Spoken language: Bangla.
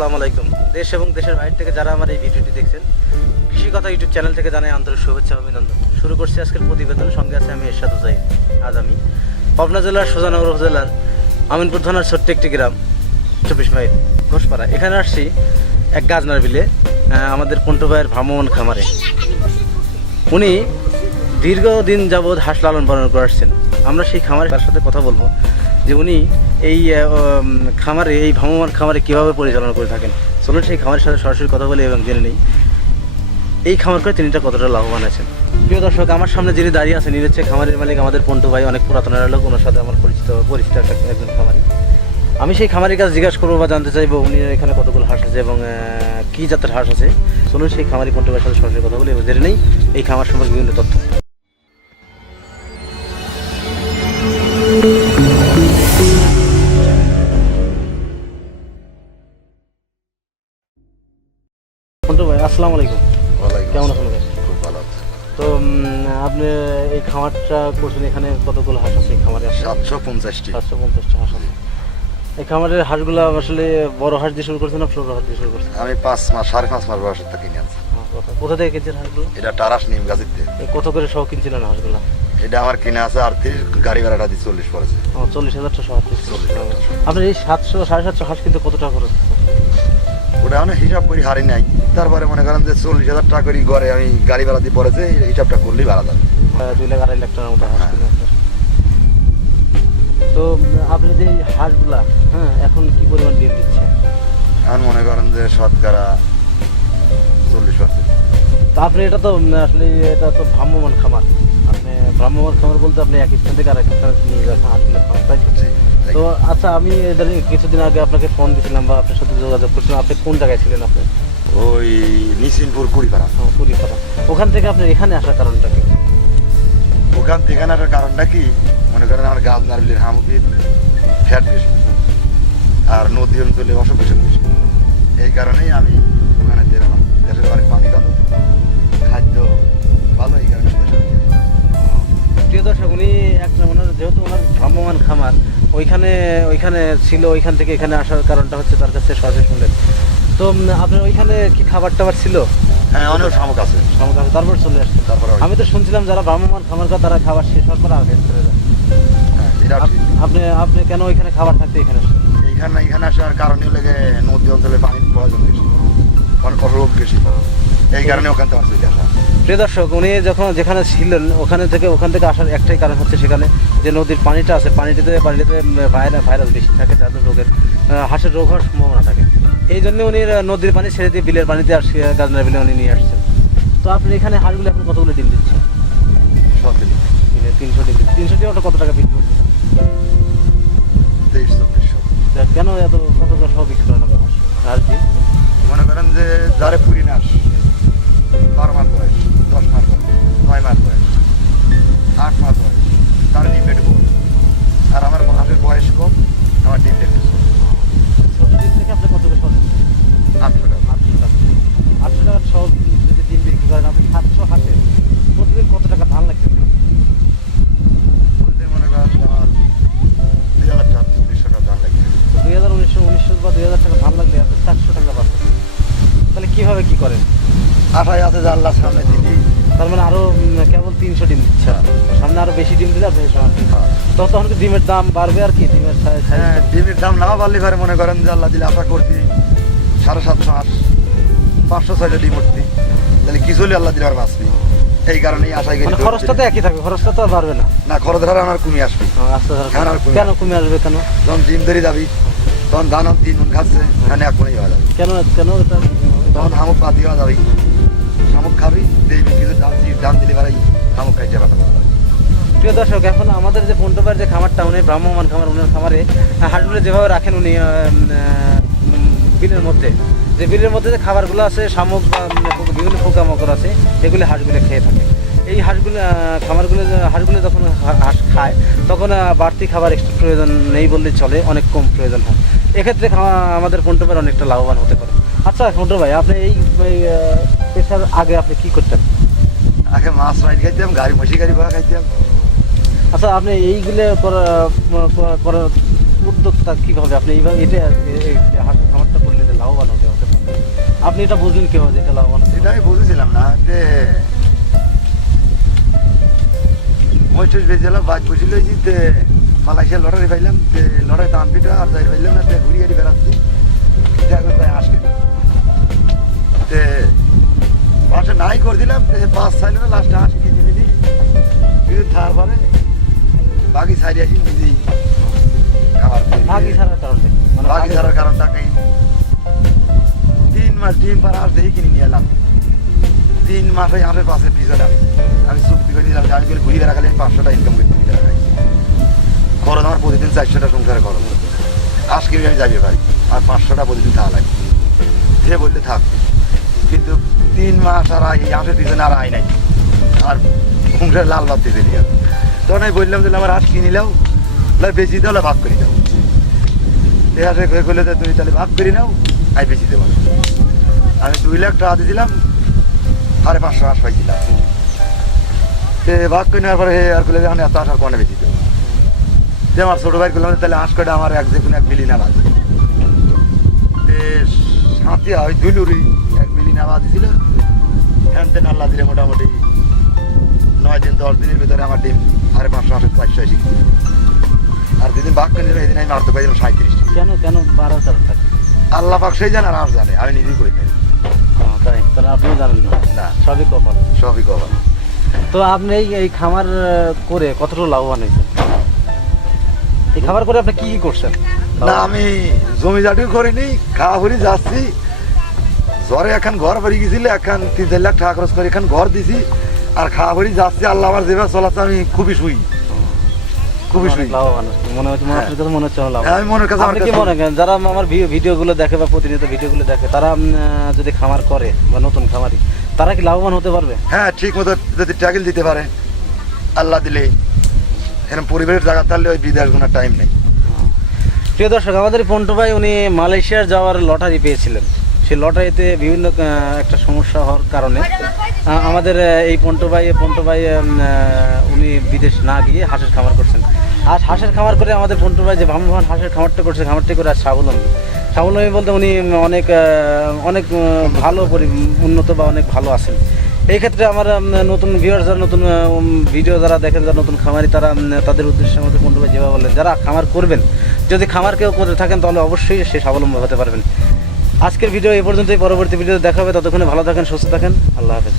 আসসালামু আলাইকুম। দেশ এবং দেশের বাইরে থেকে যারা আমার এই ভিডিওটি দেখছেন, কৃষি কথা ইউটিউব চ্যানেল থেকে জানাই আন্তরিক শুভেচ্ছা অভিনন্দন। শুরু করছি আজকের প্রতিবেদন। সঙ্গে আছে আমি এরশাদ হুসাইন। আজ আমি পাবনা জেলার সুজানগর উপজেলার আমিনপুর থানার ছোট্ট একটি গ্রাম 24 মাইল ঘোষপাড়া, এখানে আসছি এক গাজনার বিলে আমাদের পন্টু ভাইয়ের ভ্রাম্যমাণ খামারে। উনি দীর্ঘদিন যাবৎ হাঁস লালন পালন করে আসছেন। আমরা সেই খামারে তার সাথে কথা বলবো যে উনি এই খামারে, এই ভ্রাম্যমাণ খামারে কীভাবে পরিচালনা করে থাকেন। চলুন সেই খামারের সাথে সরাসরি কথা বলি এবং জেনে নেই এই খামার করে তিনিটা কতটা লাভবান আছেন। প্রিয় দর্শক, আমার সামনে যিনি দাঁড়িয়ে আছেন ইনি হচ্ছে খামারের মালিক আমাদের পন্টু ভাই। অনেক পুরাতন লোক, ওনার সাথে আমার পরিচিত একজন খামারি। আমি সেই খামারের কাছে জিজ্ঞাসা করবো বা জানতে চাইবো উনি এখানে কতগুলো হাঁস আছে এবং কী জাতের হাঁস আছে। চলুন সেই খামারি পন্টু ভাইয়ের সাথে সরাসরি কথা বলি এবং জেনে নেই এই খামার সম্পর্কে বিভিন্ন তথ্য। পন্টু ভাই, আসসালামু আলাইকুম। কেমন আছেন ভাই? খুব ভালো আছে। তো আপনি এই খামারটা করছেন, এখানে কতগুলো হাঁস আছে এই খামারে? 750টি। 750টা হাঁস আছে। এই খামারের হাঁসগুলো আসলে বড় হাঁস দিয়ে শুরু করছেন না ছোট হাঁস দিয়ে শুরু করছেন? আমি 5 মাস 5.5 মাস বয়সের থেকে কিনে আনছি। কোথা থেকে কিনছেন হাঁসগুলো? এটা টারাস নিম গাছিতে। কত করে সহ কিনছিলেন হাঁসগুলো? এটা আমার কিনে আছে 38, গাড়ি ভাড়াটা দিয়ে 40 পড়েছে। 40,000 সহ। আপনার এই 700 750 হাঁস কিন্তু কত টাকা খরচ? ওটা আমি হিসাব করি হারি নাই। তারপরে মনে করেন যে 40,000 টাকা করে গড়ে আমি গাড়ি ভাড়া দিয়ে পড়েছে, এই হিসাবটা করলেই ভাড়া যাবে। 2 লাখ 2.5 লাখ টাকার মতো হাঁস কিনে আসছেন। তো আপনি যে হাঁসগুলা এখন কি পরিমাণ ডিম দিচ্ছে? এখন মনে করেন যে শতকরা 40%। তো আপনি এটা তো আসলে এটা তো ভ্রাম্যমাণ খামার। আপনি ভ্রাম্যমাণ খামার বলতে আপনি এক স্থান থেকে আরেক স্থানে নিয়ে যাচ্ছেন হাঁসগুলো খামার, তাই তো? তো আচ্ছা, আমি এদের কিছুদিন আগে আপনাকে ফোন দিয়েছিলাম বা আপনার সাথে যোগাযোগ করছিলাম। আপনি কোন জায়গায় ছিলেন? আপনি ওই নিসিনপুর কুড়িপাড়া। কুড়িপাড়া। ওখান থেকে আপনি এখানে আসার কারণটা কি? ওখান থেকে আনার কারণটা কি, মনে করেন আমার গাছ নারবিলের হামুকির ফ্যাট বেশি আর নদী অঞ্চলে অসুখ বিসুখ বেশি। এই কারণেই আমি ওখানে দিলাম। দেশের বাড়ির পানি ভালো, খাদ্য ভালো, এই কারণে প্রিয় দর্শক, উনি যেহেতু ওনার ভ্রাম্যমাণ খামার ওইখানে ছিল, ওইখান থেকে এখানে আসার কারণটা হচ্ছে তার কাছে সরাসরি শুনলেন। তো আপনার ওইখানে কি খাবার টাবার ছিল? হ্যাঁ, অনেক শামুক আছে। তারপর চলে আসছে। আমি তো শুনছিলাম যারা ভ্রাম্যমাণ খামার করে তারা খাবার শেষ হওয়ার পর আগে চলে যায়। হ্যাঁ, এটা ঠিক। আপনি কেন ওইখানে খাবার থাকতে এখানে আসছেন? এখানে আসার কারণে লেগে নদী অঞ্চলে পানির প্রয়োজন বেশি, অনেক রোগ বেশি, এই কারণে ওখান থেকে চলে আসা। প্রিয় দর্শক, উনি যেখানে ছিলেন ওখান থেকে আসার একটাই কারণ হচ্ছে সেখানে যে নদীর পানিটা আছে, পানিতে ভাইরাস বেশি থাকে, যাদের হাঁসের রোগ হওয়ার সম্ভাবনা থাকে। এই জন্য উনি নদীর পানি ছেড়ে দিয়ে বিলের পানিতে গাজনার বিলে উনি নিয়ে আসছেন। তো আপনি এখানে হাঁসগুলো এখন কতগুলো ডিম দিচ্ছে? 300 ডিম দিচ্ছে। 300 ডিম কত টাকা বিক্রি করছে? 23-24। কেন এত কত করে সব বিক্রি করেন হাঁস ডিম? মনে করেন যে যারে পুরি নাস 12 মাস বয়স, 10 মাস বয়স, 9 মাস বয়স, 8 মাস বয়স, তার ডিম একটু বড়। আর আমার হাঁসের বয়স কম, আমার ডিম একটু ছোট। ডিম থেকে আপনি কত করে সব? 800 টাকা। 800 টাকার সব যদি ডিম বিক্রি করেন, আপনি 700 হাঁসে প্রতিদিন কত টাকা ধান লাগতেছে? বলতে মনে করেন যে আমার 2000 টাকা 1900 টাকা দাম লাগে। 1900 বা 2000 টাকা ধান লাগলে আপনি 400 টাকা পাচ্ছেন। তাহলে কিভাবে কি করেন? আশায় আছে যে আল্লাহ সামনে দিবি। তার মানে আরো কেবল 300 ডিম দিচ্ছে, সামনে আরো বেশি ডিম দিলে আপনি তখন কি ডিমের দাম বাড়বে আর কি? ডিমের হ্যাঁ, ডিমের দাম না বাড়লে পারে মনে করেন যে আল্লাহ দিলে আশা করছি 750 হাঁস, 500-600 ডিম উঠতি, তাহলে কিছু হলে আল্লাহ দিলে আর বাঁচবি। এই কারণেই আশায় গেছি। খরচটা তো একই থাকবে, খরচটা তো আর বাড়বে না। না, খরচ ধরা আমার কমে আসবে। কেন কমে আসবে? কেন? যখন ডিম ধরে যাবি তখন ধান 3 মণ খাচ্ছে, এখানে 1 মণই হওয়া যাবে। কেন এটা? তখন শামুক পাতি হওয়া যাবে, শামুক খাবি, দেখবি কিছু দাম দিলে পারে শামুক খাইতে পারবে। প্রিয় দর্শক, এখন আমাদের যে পন্টু ভাইয়ের যে খামারটা, উনি ভ্রাম্যমাণ খামার, উনার খামারে হাঁসগুলো যেভাবে রাখেন উনি বিলের মধ্যে, যে বিলের মধ্যে যে খাবারগুলো আছে, শামুক বা বিভিন্ন পোকামাকড় আছে, এগুলি হাঁসগুলো খেয়ে থাকে। এই হাঁসগুলো যখন হাঁস খায় তখন বাড়তি খাবার এক্সট্রা প্রয়োজন নেই বললেই চলে, অনেক কম প্রয়োজন হয়। এক্ষেত্রে আমাদের পন্টু ভাই অনেকটা লাভবান হতে পারে। আচ্ছা পন্টু ভাই, আপনি এই পেশার আগে আপনি কি করতেন? আগে মাছ রাইড খাইতাম, মশি গাড়ি ভাড়া খাইতাম। আচ্ছা, আপনি এইগুলো করার উদ্যোগটা কিভাবে আপনি এইভাবে এটা হাঁসের খামারটা করলে দিলেন? লাভবান হতে পারবে। আপনি এটা বুঝলেন কিভাবে যে এটা লাভবান হতে পারবে? এটাই বুঝেছিলাম না যে মহিষ বেজেলাম বাজ বসিল যে মালয়েশিয়া লটারি পাইলাম যে লড়াই দাম পিঠা আর যাই পাইলাম না ঘুরিয়ে বেড়াচ্ছি এখন তাই আসবে তে পাশে নাই করে দিলাম 5 না লাস্টে হাঁস কিনে নিলি কিন্তু তারপরে বাকি সাইডে আসি নিজেই খাবার ভাগি ছাড়ার কারণটা কি? মানে বাকি ছাড়ার কারণটা কি 3 মাস ডিম পার হাঁস দেখি কিনে নিয়ে এলাম 3 মাস ওই হাঁসের পাশে পিছনে আমি চুক্তি করে দিলাম যে আমি করে ঘুরিয়ে রাখালে 500 টাকা ইনকাম করে ঘুরিয়ে রাখাই খরচ আমার প্রতিদিন 400 টাকা সংসারে খরচ আজকে আমি যাবি ভাই আর 500 টাকা প্রতিদিন থাকা লাগে সে বললে থাক কিন্তু 3 মাস আর এই হাঁসের পিছনে আর আয় নাই আর সংসারে লাল ভাত দিতে নিয়ে তখন আমি বললাম যে আমার হাঁস কিনে নিলাম বেশি দাও ভাগ করে দাও এই হাঁসে করলে যে তুমি তাহলে ভাগ করে নাও আমি বেশি দেবো আমি 2 লাখ টাকা দিয়েছিলাম 550 হাঁস পাইছিলাম ভাগ করে নেওয়ার পরে আর করলে আমি এত হাঁস আর কোনে বেশি দেবো যে আমার ছোটো ভাই করলাম তাহলে হাঁস কটা আমার যে কোনো 1 মিলি না লাগবে সাঁতিয়া ওই দুলুরি 1 মিলি নেওয়া দিয়েছিল হ্যান তেন আল্লাহ দিলে মোটামুটি 9 দিন 10 দিনের ভিতরে আমার ডিম 550 হাঁসের 400 এসে আর যেদিন ভাগ করে নিলাম এই দিন আমি মারতে পাইছিলাম 37 কেন বাড়ার কারণটা কি? আল্লাহ পাক সেই জানে আর হাঁস জানে আমি নিজেই করি নাই তাই তাহলে আপনিও জানেন না? না সবই কপাল। সবই কবা তো আপনি এই খামার করে কতটা লাভবান হয়েছেন? এই খামার করে আপনি কি কি করছেন? না আমি জমি জাটিও করিনি খাওয়া ভরি যাচ্ছি জ্বরে এখন ঘর বাড়ি গেছিল এখন 3-4 লাখ টাকা খরচ করে এখন ঘর দিছি আর খাওয়া ভরি যাচ্ছি আল্লাহ আমার যেভাবে চলাচ্ছে আমি খুবই শুই অনেক লাভবান হচ্ছে। মনে হচ্ছে আপনার কাছে মনে হচ্ছে লাভ। আমি মনের কাছে আপনি কি মনে করেন যারা আমার ভিডিওগুলো দেখে বা প্রতিনিয়ত ভিডিওগুলো দেখে তারা যদি খামার করে বা নতুন খামারি তারা কি লাভবান হতে পারবে? হ্যাঁ ঠিক মতো যদি ট্যাগেল দিতে পারে আল্লাহ দিলে এরকম পরিবারের জায়গা থাকলে ওই বিদেশ গোনার টাইম নেই। প্রিয় দর্শক, আমাদের পন্টু ভাই উনি মালয়েশিয়ার যাওয়ার লটারি পেয়েছিলেন। সেই লটারিতে বিভিন্ন একটা সমস্যা হওয়ার কারণে আমাদের এই পন্টু ভাই উনি বিদেশ না গিয়ে হাঁসের খামার করছেন। আর হাঁসের খামার করে আমাদের পন্টু ভাই যে ভ্রাম্যমান হাঁসের খামারটা করছে, খামারটি করে আর স্বাবলম্বী বলতে উনি অনেক ভালো উন্নত বা অনেক ভালো আছেন। এই ক্ষেত্রে আমার নতুন ভিউয়ার যারা নতুন ভিডিও যারা দেখেন, যারা নতুন খামারি তারা তাদের উদ্দেশ্যে আমাদের পন্টু ভাই যেভাবে বললেন যারা খামার করবেন, যদি খামার কেউ করে থাকেন তাহলে অবশ্যই সে স্বাবলম্বী হতে পারবেন। আজকের ভিডিও এই পর্যন্তই, পরবর্তী ভিডিও দেখা হবে। ততক্ষণে ভালো থাকেন, সুস্থ থাকেন, আল্লাহ হাফেজ।